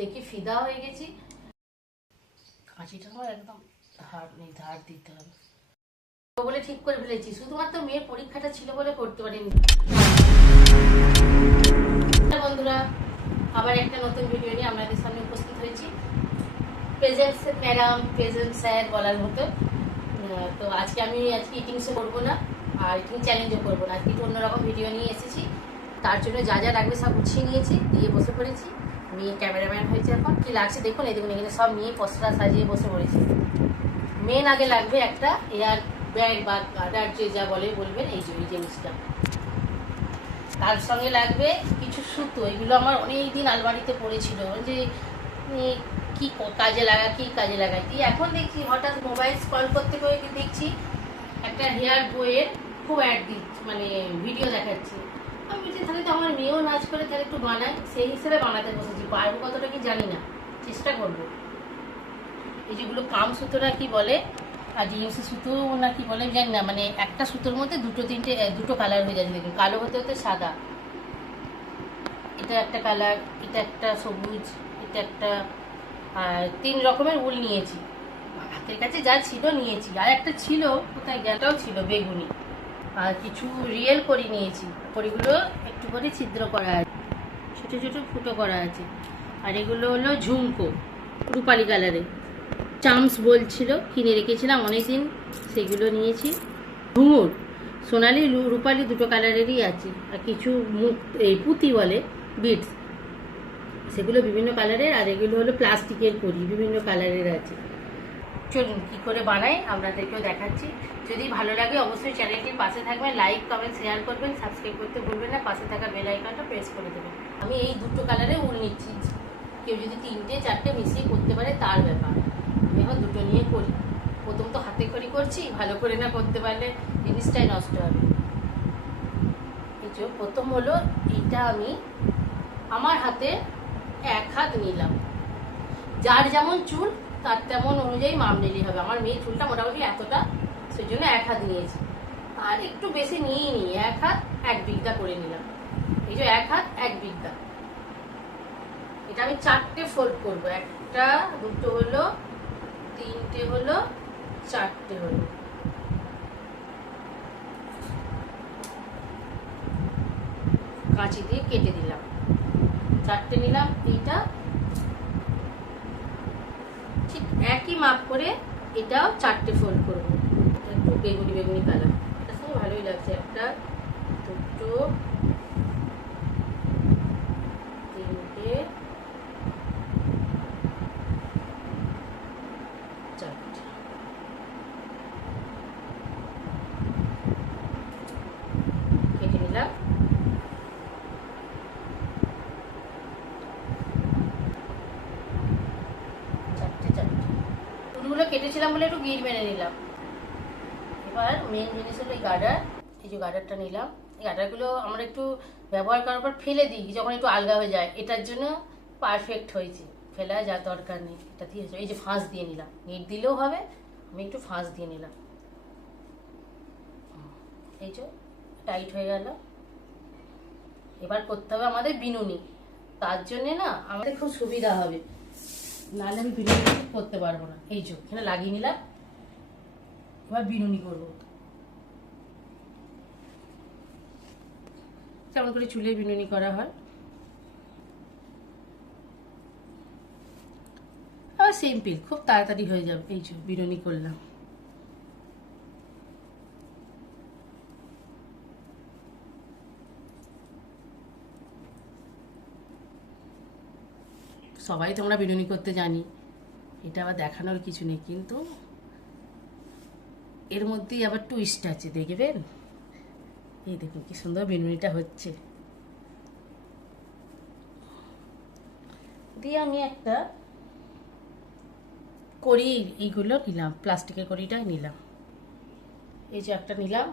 দেখে ফিদা হয়ে গেছি। কাঁচিটাও একদম ধার নেই, ধার দিতে হবে বলে ঠিক করে ফেলেছি। শুধুমাত্র মেয়ের পরীক্ষাটা ছিল বলে করতে পারিনি। বন্ধুরা, আবার একটা নতুন ভিডিও নিয়ে আপনাদের সামনে উপস্থিত হয়েছি। প্রেজেন্ট ম্যাডাম, প্রেজেন্ট স্যার বলার মতো। তো আজকে ইটিংসে করবো না, আর ইটিং চ্যালেঞ্জও করবো না। আজকে একটু অন্যরকম ভিডিও নিয়ে এসেছি। তার জন্য যা যা লাগবে সব গুছিয়ে নিয়েছি, দিয়ে বসে পড়েছি। মেয়ে ক্যামেরাম্যান হয়েছে। এখন কি লাগছে দেখুন, এই দেখুন, এখানে সব নিয়ে পশরা সাজিয়ে বসে পড়েছি। মেন আগে লাগবে একটা এয়ার ব্যাগ বা গার্ডার, যে যা বলবেন, এই জিনিসটা। তার সঙ্গে লাগবে কিছু সুতো। এগুলো আমার অনেক দিন আলমারিতে পড়েছিল, যে কি কাজে লাগাই। এখন দেখছি হঠাৎ মোবাইল স্ক্রল করতে করে দেখছি একটা হেয়ার বইয়ের খুব অ্যাড দিচ্ছে, মানে ভিডিও দেখাচ্ছে। আমি বলছি তাহলে তো আমার মেয়েও নাচ করে, তাহলে একটু বানাই। সেই হিসেবে বানাতে বসেছি। পারবো কতটা কি জানি না, চেষ্টা করব। এই যেগুলো কাম সুতোরা কি বলে, আর জিন্সি সুতো না কি বলে জানি না, মানে একটা সুতোর মধ্যে দুটো কালার হয়ে যাচ্ছে। দেখুন, কালো হতে হতে সাদা, এটা একটা কালার, এটা একটা সবুজ, এটা একটা, আর 3 রকমের উল নিয়েছি। হাতের কাছে যা ছিল নিয়েছি। আর একটা ছিল কোথায়, গেটাও ছিল বেগুনি। আর কিছু রিয়েল করি নিয়েছি। করিগুলো একটু করে ছিদ্র করা আছে, ছোট ছোট ফুটো করা আছে। আর এগুলো হলো ঝুমকো, রূপালি কালারের। চামস বলছিল, কিনে রেখেছিলাম অনেকদিন, সেগুলো নিয়েছি। ঘুঙুর সোনালি রূপালি দুটো কালারেরই আছে। আর কিছু এই পুঁতি বলে, বিটস, সেগুলো বিভিন্ন কালারের। আর এগুলো হলো প্লাস্টিকের করি, বিভিন্ন কালারের আছে। চলুন কী করে বানাই আপনাদেরকেও দেখাচ্ছি। যদি ভালো লাগে অবশ্যই চ্যানেলটির পাশে থাকবেন, লাইক কমেন্ট শেয়ার করবেন, সাবস্ক্রাইব করতে ভুলবেন না, পাশে থাকা বেল আইকনটা প্রেস করে দেবেন। আমি এই দুটো কালারে উল নিচ্ছি। কেউ যদি 3টে 4টে মিশিয়ে করতে পারে তার ব্যাপার। আমি এখন দুটো নিয়ে করি। প্রথম তো হাতে খড়ি করছি, ভালো করে না করতে পারলে জিনিসটাই নষ্ট হবে। এই যে প্রথম হলো এইটা, আমি আমার হাতে 1 হাত নিলাম। যার যেমন চুল তার তেমন অনুযায়ী মাপ নিলেই হবে। আমার মেয়ে চুলটা মোটামুটি এতটা, সেই জন্য 1 হাত নিয়েছি। আর একটু বেশি নিয়ে 1 হাত 1 বিঘা করে নিলাম। এই যে 1 হাত 1 বিঘা। এটা আমি 4টে ফোল্ড করবো। 1টা, 2টো হলো, 3টে হলো, 4টে হলো। কাঁচি দিয়ে কেটে দিলাম। 4টে নিলাম। এইটা ঠিক একই মাপ করে এটাও 4টে ফোল্ড করবো। একটু বেগুনি বেগুনি কালার, এটার সঙ্গে ভালোই লাগছে। 1টা, 2টো, 3টে, 4টে। কেটে নিলাম। ফুলগুলো কেটেছিলাম বলে একটু গিট মেরে নিলাম। এবার মেন জিনিস হলো এই গার্ডার। এই যে গার্ডারটা নিলাম। এই গার্ডারগুলো আমরা একটু ব্যবহার করার পর ফেলে দিই যখন একটু আলগা হয়ে যায়। এটার জন্য পারফেক্ট হয়েছে, ফেলা যা দরকার নেই। এটা দিয়ে এই যে ফাঁস দিয়ে নিলাম, নেট দিলেও হবে, আমি একটু ফাঁস দিয়ে নিলাম। এই যে টাইট হয়ে গেল। এবার করতে হবে আমাদের বিনুনি। তার জন্যে না আমাদের খুব সুবিধা হবে, নাহলে আমি বিনুনি করতে পারবো না। এই যে এখানে লাগিয়ে নিলাম। এবার বিনুনি করবো, কেমন করে চুলে বিনুনি করা হয়। আবার সিম্পল, খুব তাড়াতাড়ি হয়ে যাবে। এই যে বিনুনি করলাম। সবাই তো আমরা বিনুনি করতে জানি, এটা আবার দেখানোর কিছু নেই। কিন্তু এর মধ্যেই আবার টুইস্ট আছে, দেখবেন। এই দেখুন কি সুন্দর বিনুনিটা হচ্ছে। দিয়ে আমি একটা কড়ি, এইগুলো নিলাম, প্লাস্টিকের কড়িটাই নিলাম। এই যে একটা নিলাম,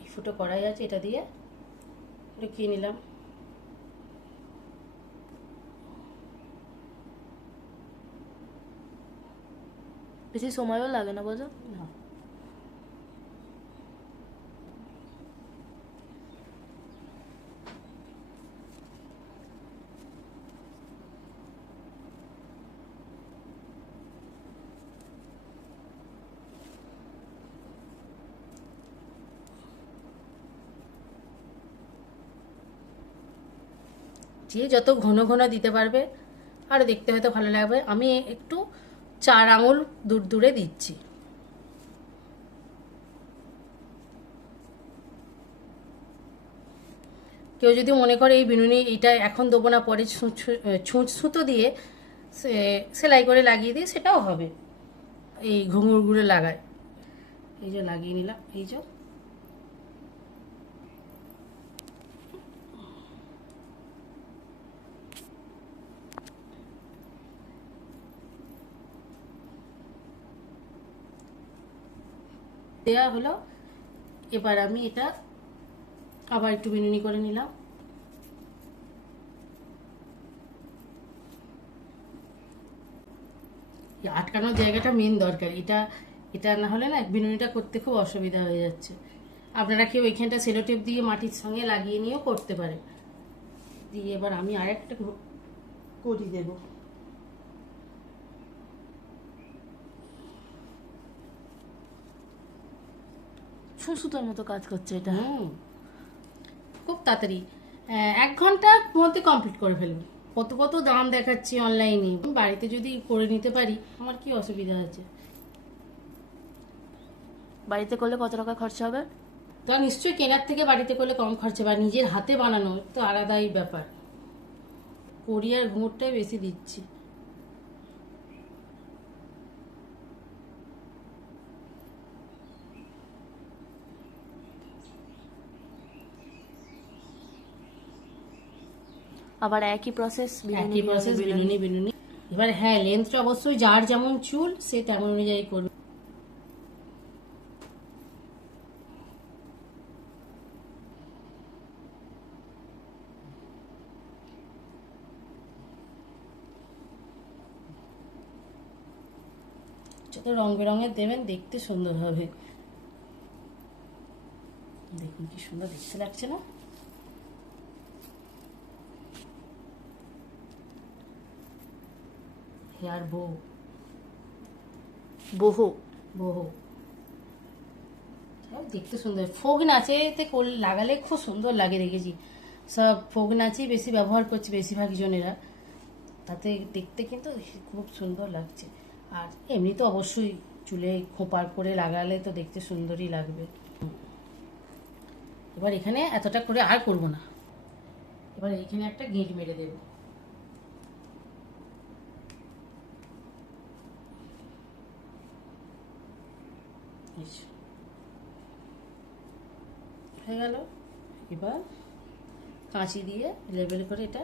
এই ফুটো কড়াই আছে, এটা দিয়ে ঢুকিয়ে নিলাম। বেশি সময়ও লাগে না, বোঝো না। যে যত ঘন ঘন দিতে পারবে আর দেখতে হয়তো ভালো লাগবে। আমি একটু 4 আঙুল দূর দূরে দিচ্ছি। কেউ যদি মনে করে এই বিনুনি এটা এখন দেবো না, পরে ছুঁচ সুতো দিয়ে সেলাই করে লাগিয়ে দিয়ে, সেটাও হবে। এই ঘুঙুরগুলো লাগায়, এই যে লাগিয়ে নিলাম, এই যে দেওয়া হলো। এবার আমি এটা আবার একটু বিনুনি করে নিলাম। আটকানোর জায়গাটা মেন দরকার, এটা এটা না হলে না বিনুনিটা করতে খুব অসুবিধা হয়ে যাচ্ছে। আপনারা কেউ এখানটা সেলো টেপ দিয়ে মাটির সঙ্গে লাগিয়ে নিয়েও করতে পারেন। দিয়ে এবার আমি আরেকটা করি দেব। সুতোর মতো কাজ করছে এটা। খুব তাড়াতাড়ি 1 ঘন্টার মধ্যে কমপ্লিট করে ফেলবে। কত কত দাম দেখাচ্ছি অনলাইনে, বাড়িতে যদি করে নিতে পারি আমার কি অসুবিধা আছে। বাড়িতে করলে কত টাকা খরচা হবে? তা নিশ্চয়ই কেনার থেকে বাড়িতে করলে কম খরচা, বা নিজের হাতে বানানো তো আলাদাই ব্যাপার। কোরিয়ার ঘুমোরটাই বেশি দিচ্ছি। আবার একই প্রসেস, একই প্রসেস, বিনুনি বিনুনি। এবার হ্যাঁ, লেন্থটা অবশ্যই যার যেমন চুল সে তেমন অনুযায়ী করবে। যত রং বেরঙের দেবেন দেখতে সুন্দর হবে। দেখুন কি সুন্দর দেখতে লাগছে না? হেয়ার বহু বহু দেখতে সুন্দর। ফোক নাচেতে লাগালে খুব সুন্দর লাগে, দেখেছি সব ফোক নাচেই বেশি ব্যবহার করছে বেশিরভাগ জনেরা, তাতে দেখতে কিন্তু খুব সুন্দর লাগছে। আর এমনি তো অবশ্যই চুলে খোঁপার করে লাগালে তো দেখতে সুন্দরই লাগবে। এবার এখানে এতটা করে আর করব না, এবার এখানে একটা গিঁট মেরে দেব। হয়ে গেল। এবার কাঁচি দিয়ে লেবেল করে এটা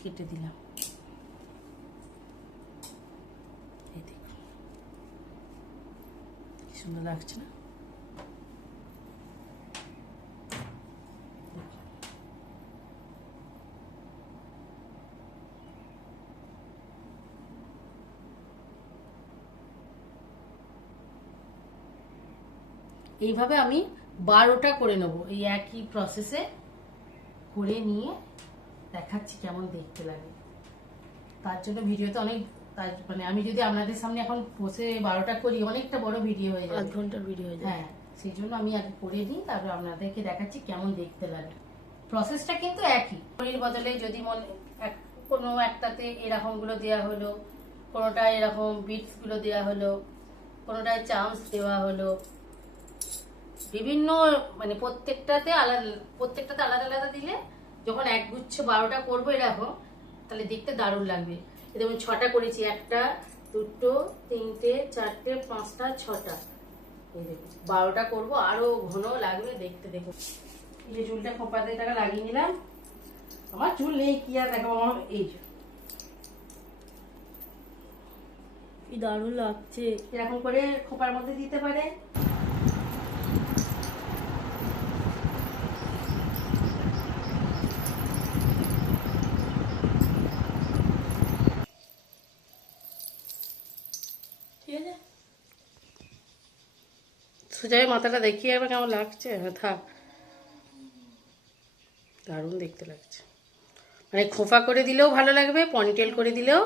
কেটে দিলাম। এই দেখুন কি সুন্দর লাগছে না? এইভাবে আমি 12টা করে নেব। এই একই প্রসেসে করে নিয়ে দেখাচ্ছি কেমন দেখতে লাগে। তার জন্য ভিডিওতে অনেক, মানে আমি যদি আপনাদের সামনে এখন বসে 12টা করি অনেকটা বড় ভিডিও হয়ে যাবে, 8 ঘন্টার ভিডিও হয়ে যাবে। হ্যাঁ, সেই জন্য আমি আগে করে নিই, তারপর আপনাদেরকে দেখাচ্ছি কেমন দেখতে লাগে। প্রসেসটা কিন্তু একই। এর বদলে যদি কোনো একটাতে এরকম গুলো দেওয়া হলো, কোনোটায় এরকম বিটস গুলো দেওয়া হলো, কোনোটায় চামচ দেওয়া হলো, বিভিন্ন মানে প্রত্যেকটাতে আলাদা আলাদা দিলে যখন একগুচ্ছ 12টা করবো এরকম, তাহলে দেখতে দারুণ লাগবে। যেমন 6টা করেছি, 1টা 2টো 3টে 4টে 5টা 6টা, এই দেখুন 12টা করবো, আরো ঘন লাগবে দেখতে। দেখুন এই যে চুলটা খোপাতে টাকা লাগিয়ে নিলাম। আমার চুল নেই কি আর দেখো, আমার এই যে কি দারুণ লাগছে। এরকম করে খোপার মধ্যে দিতে পারে। সোজাই মাথাটা দেখিয়ে এবার কেমন লাগছে। থাক, দারুণ দেখতে লাগছে। মানে খোপা করে দিলেও ভালো লাগবে, পনিটেল করে দিলেও